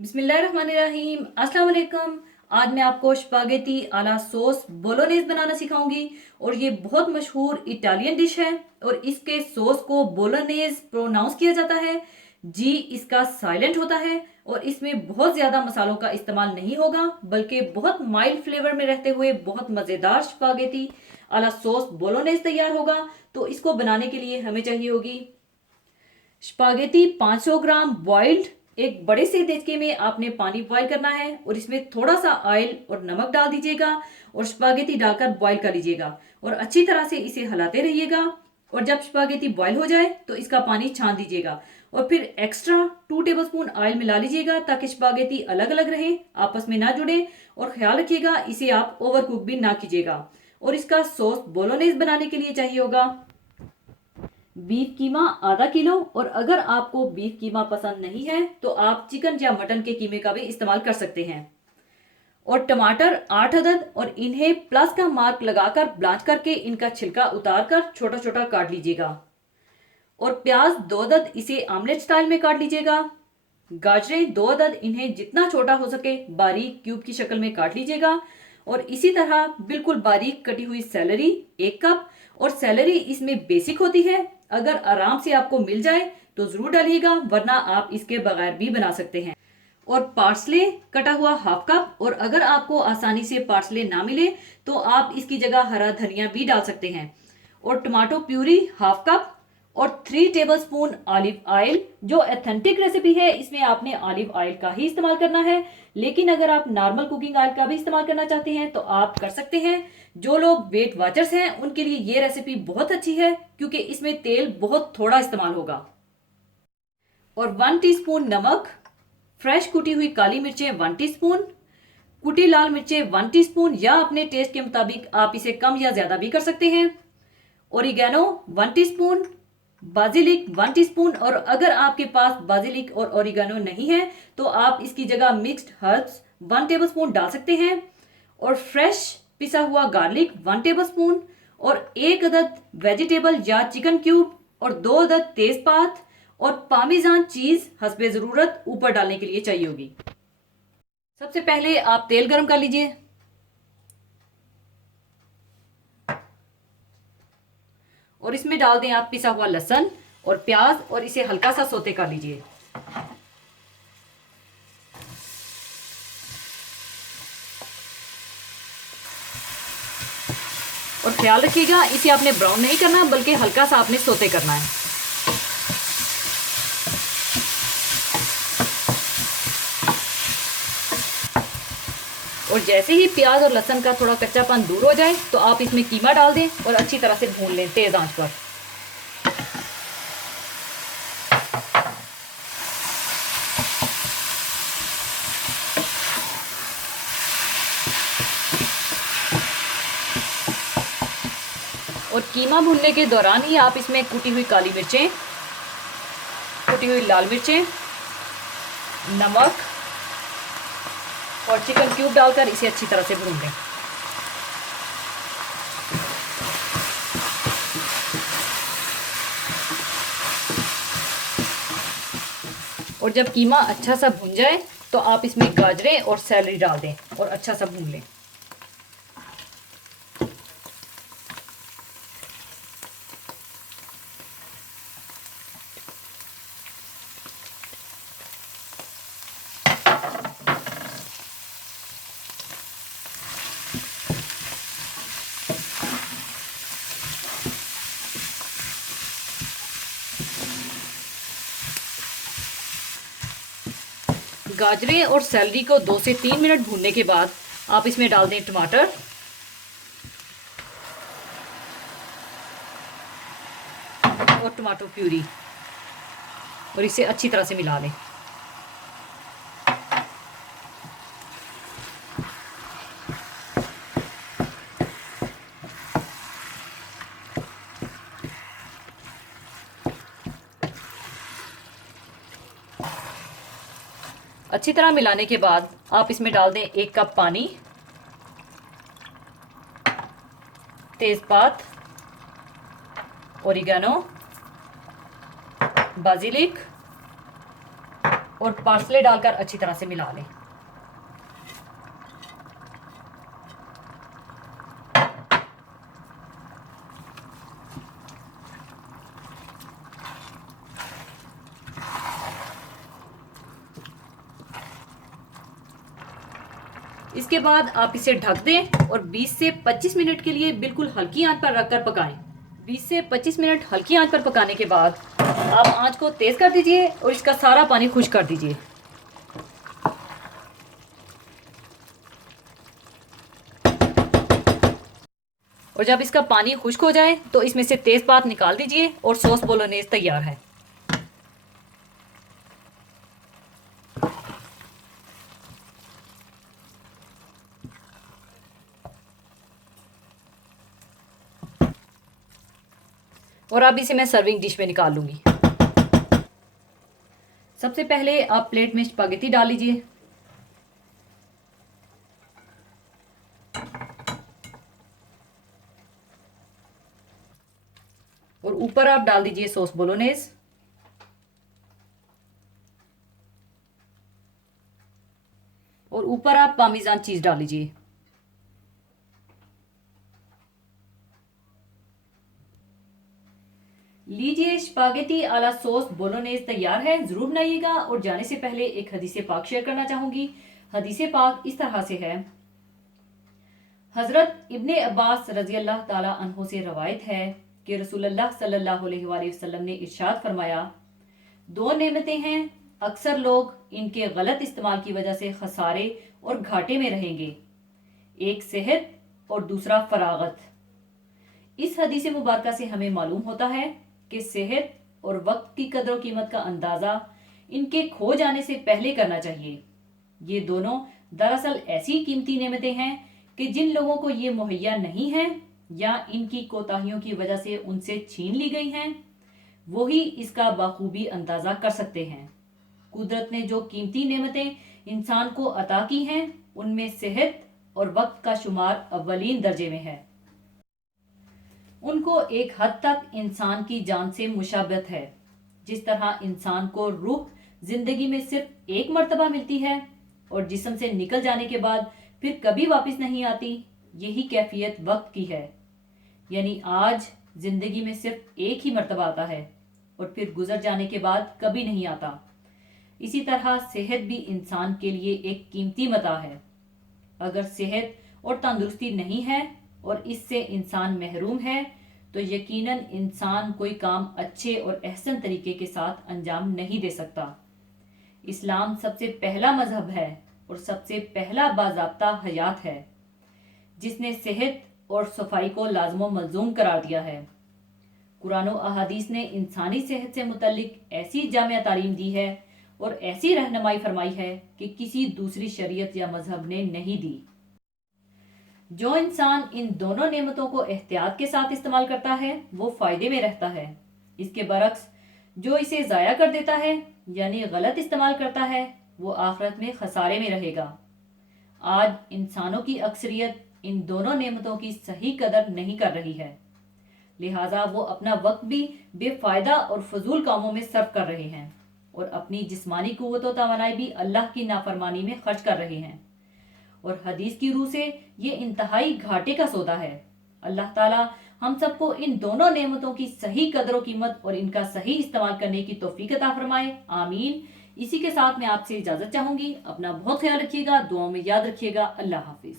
बिस्मिल्लाहिर्रहमानिर्रहीम। अस्सलाम वालेकुम। आज मैं आपको स्पागेटी आला सॉस बोलोनेज बनाना सिखाऊंगी और ये बहुत मशहूर इटालियन डिश है और इसके सॉस को बोलोनेज प्रोनाउंस किया जाता है। जी इसका साइलेंट होता है और इसमें बहुत ज़्यादा मसालों का इस्तेमाल नहीं होगा, बल्कि बहुत माइल्ड फ्लेवर में रहते हुए बहुत मज़ेदार स्पागेटी आला सॉस बोलोनेज तैयार होगा। तो इसको बनाने के लिए हमें चाहिए होगी स्पागेटी 500 ग्राम बॉइल्ड। एक बड़े से देचके में आपने पानी बॉईल करना है और इसमें थोड़ा सा ऑयल और नमक डाल दीजिएगा और स्पागेटी डालकर बॉईल कर लीजिएगा और अच्छी तरह से इसे हिलाते रहिएगा। और जब स्पागेटी बॉईल हो जाए तो इसका पानी छान दीजिएगा और फिर एक्स्ट्रा 2 टेबलस्पून ऑयल मिला लीजिएगा ताकि स्पागेटी अलग अलग रहे, आपस में ना जुड़े। और ख्याल रखिएगा इसे आप ओवर कुक भी ना कीजिएगा। और इसका सॉस बोलोनेज बनाने के लिए चाहिए होगा बीफ कीमा आधा किलो, और अगर आपको बीफ कीमा पसंद नहीं है तो आप चिकन या मटन के कीमे का भी इस्तेमाल कर सकते हैं। और टमाटर 8 अदद, और इन्हें प्लस का मार्क लगाकर ब्लांच करके इनका छिलका उतार कर छोटा छोटा काट लीजिएगा। और प्याज 2 अदद, इसे आमलेट स्टाइल में काट लीजिएगा। गाजरें 2 अदद, इन्हें जितना छोटा हो सके बारीक क्यूब की शक्ल में काट लीजिएगा। और इसी तरह बिल्कुल बारीक कटी हुई सैलरी 1 कप। और सैलरी इसमें बेसिक होती है, अगर आराम से आपको मिल जाए तो जरूर डालिएगा, वरना आप इसके बगैर भी बना सकते हैं। और पार्सले कटा हुआ 1/2 कप, और अगर आपको आसानी से पार्सले ना मिले तो आप इसकी जगह हरा धनिया भी डाल सकते हैं। और टमाटो प्यूरी 1/2 कप, और 3 टेबलस्पून ऑलिव ऑयल। जो ऑथेंटिक रेसिपी है इसमें आपने ऑलिव ऑयल का ही इस्तेमाल करना है, लेकिन अगर आप नॉर्मल कुकिंग ऑयल का भी इस्तेमाल करना चाहते हैं तो आप कर सकते हैं। जो लोग वेट वॉचर्स हैं उनके लिए ये रेसिपी बहुत अच्छी है क्योंकि इसमें तेल बहुत थोड़ा इस्तेमाल होगा। और 1 टीस्पून नमक, फ्रेश कुटी हुई काली मिर्चें 1 टीस्पून, कुटी लाल मिर्चें 1 टीस्पून, या अपने टेस्ट के मुताबिक आप इसे कम या ज्यादा भी कर सकते हैं। ओरिगेनो 1 टीस्पून, बाजिलिक 1 टीस्पून, और अगर आपके पास बाजिलिक और ओरिगेनो नहीं है तो आप इसकी जगह मिक्स्ड हर्ब्स 1 टेबलस्पून डाल सकते हैं। और फ्रेश पिसा हुआ गार्लिक 1 टेबलस्पून, और 1 अदद वेजिटेबल या चिकन क्यूब, और 2 अदद तेजपात, और पामेजान चीज हस्बे जरूरत ऊपर डालने के लिए चाहिए होगी। सबसे पहले आप तेल गरम कर लीजिए और इसमें डाल दें आप पिसा हुआ लहसुन और प्याज, और इसे हल्का सा सोते कर लीजिए। और ख्याल रखिएगा इसे आपने ब्राउन नहीं करना, बल्कि हल्का सा आपने सोते करना है। और जैसे ही प्याज और लहसुन का थोड़ा कच्चापन दूर हो जाए तो आप इसमें कीमा डाल दें और अच्छी तरह से भून लें तेज आंच पर। और कीमा भूनने के दौरान ही आप इसमें कुटी हुई काली मिर्चें, कुटी हुई लाल मिर्चें, नमक और चिकन क्यूब डालकर इसे अच्छी तरह से भून लें। और जब कीमा अच्छा सा भून जाए तो आप इसमें गाजरें और सैलरी डाल दें और अच्छा सा भून लें। गाजरें और सैलरी को 2 से 3 मिनट भूनने के बाद आप इसमें डाल दें टमाटर और टमाटो प्यूरी, और इसे अच्छी तरह से मिला लें। अच्छी तरह मिलाने के बाद आप इसमें डाल दें 1 कप पानी, तेजपात, ओरिगेनो, बाजिलिक, और पार्सले डालकर अच्छी तरह से मिला लें। इसके बाद आप इसे ढक दें और 20 से 25 मिनट के लिए बिल्कुल हल्की आंच पर रखकर पकाएं। 20 से 25 मिनट हल्की आंच पर पकाने के बाद आप आंच को तेज कर दीजिए और इसका सारा पानी खुश्क कर दीजिए। और जब इसका पानी खुश्क हो जाए तो इसमें से तेजपात निकाल दीजिए और सॉस बोलोनेज तैयार है। और अब इसे मैं सर्विंग डिश में निकाल लूंगी। सबसे पहले आप प्लेट में स्पैगेटी डाल लीजिए। और ऊपर आप डाल दीजिए सॉस बोलोनेज। और ऊपर आप पार्मेजान चीज डाल लीजिए। लीजिए, स्पैगेटी आला सॉस बोलोनेज तैयार है। जरूर बनाइएगा। और जाने से पहले एक हदीसे पाक शेयर करना चाहूंगी। हदीसे पाक इस तरह से है। हजरत इब्ने अब्बास रजी अल्लाह ताला अन्हो से रवायत है कि रसूलुल्लाह सल्लल्लाहु अलैहि वसल्लम ने इरशाद फरमाया, दो नेमतें हैं, अक्सर लोग इनके गलत इस्तेमाल की वजह से खसारे और घाटे में रहेंगे, एक सेहत और दूसरा फरागत। इस हदीस मुबारका से हमें मालूम होता है कि सेहत और वक्त की कदर और कीमत का अंदाजा इनके खो जाने से पहले करना चाहिए। ये दोनों दरअसल ऐसी कीमती नेमतें हैं कि जिन लोगों को ये मुहैया नहीं है या इनकी कोताहियों की वजह से उनसे छीन ली गई हैं, वही इसका बाखूबी अंदाजा कर सकते हैं। कुदरत ने जो कीमती नेमतें इंसान को अता की हैं, उनमें सेहत और वक्त का शुमार अव्वलीन दर्जे में है। उनको एक हद तक इंसान की जान से मुशाबत है। जिस तरह इंसान को रूह जिंदगी में सिर्फ एक मर्तबा मिलती है और जिस्म से निकल जाने के बाद फिर कभी वापस नहीं आती, यही कैफियत वक्त की है। यानी आज जिंदगी में सिर्फ एक ही मर्तबा आता है और फिर गुजर जाने के बाद कभी नहीं आता। इसी तरह सेहत भी इंसान के लिए एक कीमती मता है। अगर सेहत और तंदुरुस्ती नहीं है और इससे इंसान महरूम है तो यकीनन इंसान कोई काम अच्छे और अहसन तरीके के साथ अंजाम नहीं दे सकता। इस्लाम सबसे पहला मजहब है और सबसे पहला बाज़ाब्ता हयात है, जिसने सेहत और सफाई को लाज़िम व मलज़ूम करार दिया है। कुरान और अहादीस ने इंसानी सेहत से मुतल्लिक ऐसी जामिया तालीम दी है और ऐसी रहनुमाई फरमाई है कि किसी दूसरी शरीयत या मजहब ने नहीं दी। जो इंसान इन दोनों नेमतों को एहतियात के साथ इस्तेमाल करता है वो फायदे में रहता है। इसके बरक्स जो इसे ज़ाया कर देता है यानी गलत इस्तेमाल करता है, वो आखिरत में खसारे में रहेगा। आज इंसानों की अक्सरियत इन दोनों नेमतों की सही कदर नहीं कर रही है, लिहाजा वो अपना वक्त भी बेफायदा और फजूल कामों में सर्फ कर रहे हैं और अपनी जिस्मानी कुव्वत व तवानाई भी अल्लाह की नाफरमानी में खर्च कर रहे हैं। और हदीस की रूह से ये इंतहाई घाटे का सौदा है। अल्लाह ताला हम सबको इन दोनों नेमतों की सही कदर व कीमत और इनका सही इस्तेमाल करने की तौफीक अता फरमाए। आमीन। इसी के साथ मैं आपसे इजाजत चाहूंगी। अपना बहुत ख्याल रखिएगा, दुआओं में याद रखिएगा। अल्लाह हाफिज।